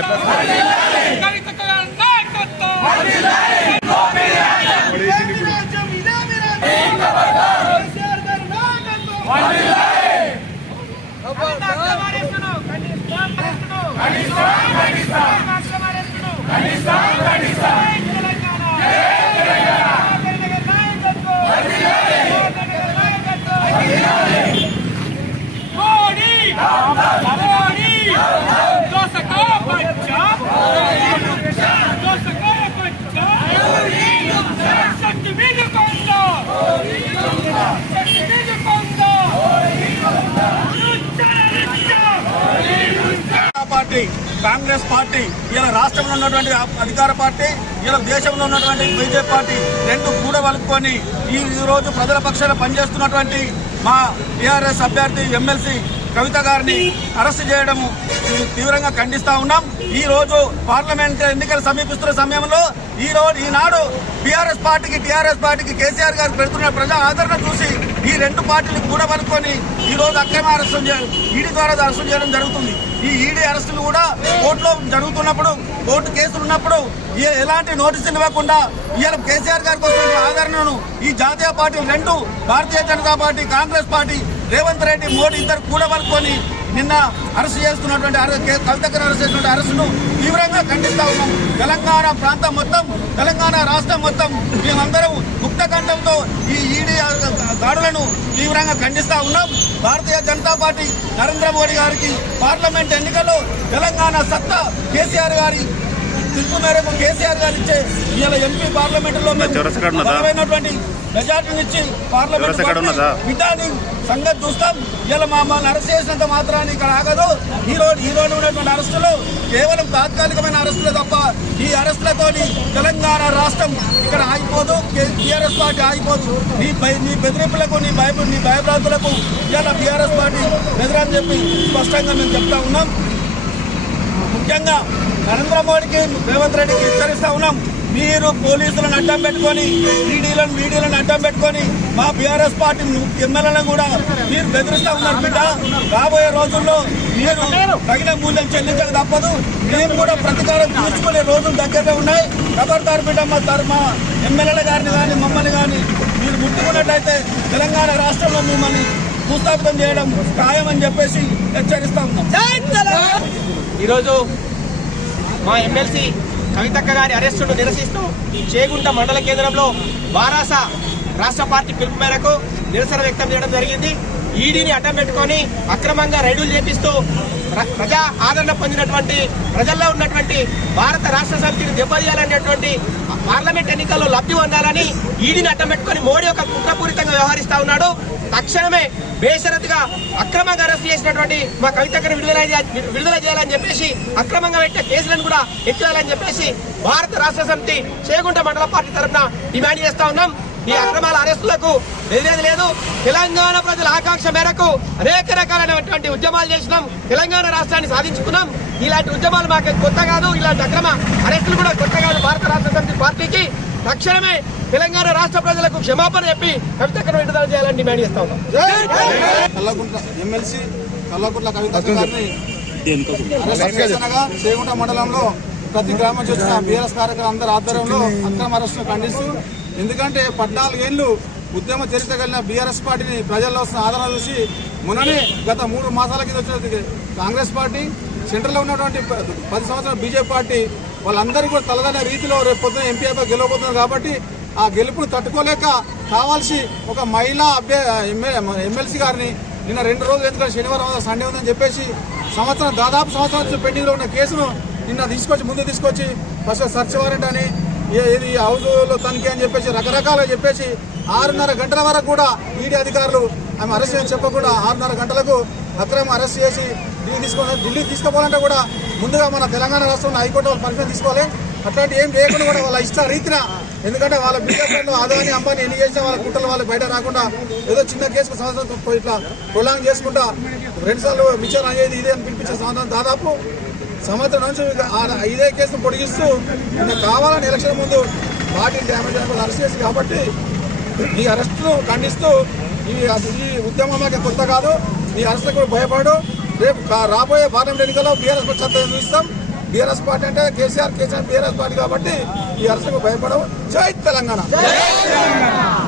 घटना కాంగ్రెస్ పార్టీ ఇలా రాష్ట్రంలో ఉన్నటువంటి అధికార పార్టీ ఇలా దేశంలో ఉన్నటువంటి బీజేపీ పార్టీ రెండు కూడ వలుపుకొని ఈ రోజు ప్రజల పక్షాన పనిచేస్తున్నటువంటి మా టీఆర్ఎస్ అభ్యర్థి ఎమ్మెల్సీ కవిత గారిని అరెస్ట్ చేయడము తీవ్రంగా ఖండిస్తా ఉన్నాం ఈ రోజు పార్లమెంట్ ఎన్నికలు సమీపిస్తున్న సమయంలో ఈ రోజు ఈనాడు బీఆర్ఎస్ పార్టీకి టీఆర్ఎస్ పార్టీకి కేసీఆర్ గారు పెడుతున్న ప్రజా ఆదరణ చూసి ఈ రెండు పార్టీలు కూడబలుకొని ఈ రోజు అక్రమ అరెస్టు చేయడం ఈడీ ద్వారా అరెస్టు చేయడం జరుగుతుంది ఈ ఈడీ అరెస్టులు కూడా కోర్టులో జరుగుతున్నప్పుడు కోర్టు కేసులు ఉన్నప్పుడు ఎలాంటి నోటీసులు ఇవ్వకుండా ఇవాళ కేసీఆర్ గారికి వస్తున్న ఆదరణను ఈ జాతీయ పార్టీ రెండు భారతీయ జనతా పార్టీ కాంగ్రెస్ పార్టీ రేవంత్ రెడ్డి మోడీ ఇద్దరు కూడబడుకొని నిన్న అరెస్ట్ చేస్తున్నటువంటి కవిత దగ్గర అరెస్ట్ చేసినటువంటి అరెస్టును తీవ్రంగా ఖండిస్తా ఉన్నాం తెలంగాణ ప్రాంతం మొత్తం తెలంగాణ రాష్ట్రం మొత్తం మేమందరం ముక్త కంఠంతో ఈ ఈడీ దాడులను తీవ్రంగా ఖండిస్తా ఉన్నాం భారతీయ జనతా పార్టీ నరేంద్ర మోడీ గారికి పార్లమెంట్ ఎన్నికల్లో తెలంగాణ సత్తా కేసీఆర్ గారి పిలుపు మేరకు కేసీఆర్ గారు ఇచ్చే ఇవాళ ఎంపీ పార్లమెంటులో బలమైనటువంటి మెజార్టీనిచ్చి పార్లమెంట్ బిడ్డాని సంగతి చూస్తాం ఇలా మమ్మల్ని అరెస్ట్ చేసినంత మాత్రాన్ని ఇక్కడ ఆగదు ఈ రోజు ఈ రోజు ఉన్నటువంటి అరెస్టులు కేవలం తాత్కాలికమైన అరెస్టులు తప్ప ఈ అరెస్టులతో తెలంగాణ రాష్ట్రం ఇక్కడ ఆగిపోదు టీఆర్ఎస్ పార్టీ ఆగిపోదు నీ నీ బెదిరింపులకు నీ భయ నీ భయభ్రాంతులకు ఇలా బీఆర్ఎస్ పార్టీ బెదిరని చెప్పి స్పష్టంగా మేము చెప్తా ఉన్నాం ముఖ్యంగా నరేంద్ర మోడీకి రేవంత్ రెడ్డికి హెచ్చరిస్తా ఉన్నాం మీరు పోలీసులను అడ్డం పెట్టుకొని ఈడీలను వీడీలను అడ్డం పెట్టుకొని మా బీఆర్ఎస్ పార్టీ ఎమ్మెల్యేలను కూడా మీరు బెదిరిస్తా ఉన్నారు బిడ్డ రాబోయే రోజుల్లో మీరు తగిన మూల్యం చెల్లించక తప్పదు మేము కూడా ప్రతీకారం తీసుకునే రోజులు దగ్గరగా ఉన్నాయి ఖబర్దారు బిడ్డ మా మా ఎమ్మెల్యేల గారిని కానీ మమ్మల్ని కానీ మీరు గుర్తుకున్నట్లయితే తెలంగాణ రాష్ట్రంలో మిమ్మల్ని భూస్థాపితం చేయడం ఖాయమని చెప్పేసి హెచ్చరిస్తా ఉన్నాం ఈరోజు మా ఎమ్మెల్సీ కవితక్క గారి అరెస్టును నిరసిస్తూ చేగుంట మండల కేంద్రంలో వారాస రాష్ట్ర పార్టీ పిలుపు మేరకు నిరసన వ్యక్తం చేయడం జరిగింది ఈడీని అడ్డం పెట్టుకొని అక్రమంగా రైడులు చేపిస్తూ ప్రజా ఆదరణ పొందినటువంటి ప్రజల్లో ఉన్నటువంటి భారత రాష్ట్ర సమితిని దెబ్బతీయాలనేటువంటి పార్లమెంట్ ఎన్నికల్లో లబ్ధి పొందాలని ఈడీని అడ్డం పెట్టుకుని మోడీ ఒక కుట్రపూరితంగా వ్యవహరిస్తా ఉన్నాడు తక్షణమే బేషరత్గా అక్రమంగా అరెస్ట్ చేసినటువంటి మా కవితకను విడుదల విడుదల చేయాలని చెప్పేసి అక్రమంగా పెట్టే కేసులను కూడా ఎట్టాలని చెప్పేసి భారత రాష్ట్ర సమితి చేగుంట మండల పార్టీ తరఫున డిమాండ్ చేస్తా ఉన్నాం ఈ అక్రమాల అరెస్టులకు తెలియదు లేదు తెలంగాణ ప్రజల ఆకాంక్ష మేరకు అనేక రకాలైనటువంటి ఉద్యమాలు చేసినాం తెలంగాణ రాష్ట్రాన్ని సాధించుకున్నాం ఇలాంటి ఉద్యమాలు మాకు కొత్త కాదు ఇలాంటి అక్రమ అరెస్టులు కూడా కొత్త కాదు భారత రాష్ట్ర సమితి పార్టీకి తక్షణమే తెలంగాణ రాష్ట్ర ప్రజలకు క్షమాపణ చెప్పి కవితకర విడుదల చేయాలని డిమాండ్ చేస్తా ఉన్నాం కవిత మండలంలో ప్రతి గ్రామం చూసిన బీఆర్ఎస్ కార్యకర్తలు అందరి ఆధ్వర్యంలో అక్రమ అరెస్టును ఖండిస్తూ ఎందుకంటే పద్నాలుగేళ్లు ఉద్యమ చరిత్ర కలిగిన బీఆర్ఎస్ పార్టీని ప్రజల్లో వస్తున్న ఆదరణ చూసి మొన్ననే గత మూడు మాసాల కింద వచ్చిన కాంగ్రెస్ పార్టీ సెంట్రల్లో ఉన్నటువంటి పది సంవత్సరాల బీజేపీ పార్టీ వాళ్ళందరూ కూడా తలదైన రీతిలో రేపు పొద్దున ఎంపీ గెలవబోతున్నారు కాబట్టి ఆ గెలుపును తట్టుకోలేక కావాల్సి ఒక మహిళా అభ్య ఎమ్మెల్సీ గారిని నిన్న రెండు రోజులు ఎందుకంటే శనివారం సండే ఉందని చెప్పేసి సంవత్సరం దాదాపు సంవత్సరం పెండింగ్లో ఉన్న కేసును నిన్న తీసుకొచ్చి ముందు తీసుకొచ్చి ఫస్ట్ సర్చ్ వారెంట్ అని ఇది లో తనిఖీ అని చెప్పేసి రకరకాల చెప్పేసి ఆరున్నర గంటల వరకు కూడా ఈడీ అధికారులు ఆమె అరెస్ట్ చేసి చెప్పకుండా ఆరున్నర గంటలకు అక్రమం అరెస్ట్ చేసి ఢిల్లీ తీసుకొని ఢిల్లీ తీసుకుపోవాలంటే కూడా ముందుగా మన తెలంగాణ రాష్ట్రంలో హైకోర్టు వాళ్ళు పర్మిషన్ తీసుకోవాలి అట్లాంటి ఏం చేయకుండా కూడా వాళ్ళ ఇష్ట రీతిన ఎందుకంటే వాళ్ళ బిడ్డలు ఆదాని అంబాని ఎన్ని చేసినా వాళ్ళ కుట్రలు వాళ్ళు బయట రాకుండా ఏదో చిన్న కేసుకు సంవత్సరం ఇట్లా ప్రొలాంగ్ చేసుకుంటా రెండుసార్లు మిచ్చర్ అనేది ఇదే అని పిలిపించే సంవత్సరం దాదాపు సంవత్సరం నుంచి ఐదే కేసులు పొడిగిస్తూ నేను కావాలని ఎలక్షన్ ముందు బాటిల్ డ్యామేజ్ అయిపోయి అరెస్ట్ చేసి కాబట్టి ఈ అరెస్టును ఖండిస్తూ ఈ ఈ ఉద్యమం మాకు కొత్త కాదు ఈ అరెస్టు కూడా భయపడు రేపు రాబోయే పార్లమెంట్ ఎన్నికల్లో బీఆర్ఎస్ పార్టీ చూస్తాం బీఆర్ఎస్ పార్టీ అంటే కేసీఆర్ కేసీఆర్ బీఆర్ఎస్ పార్టీ కాబట్టి ఈ అరెస్టుకు భయపడవు జై తెలంగాణ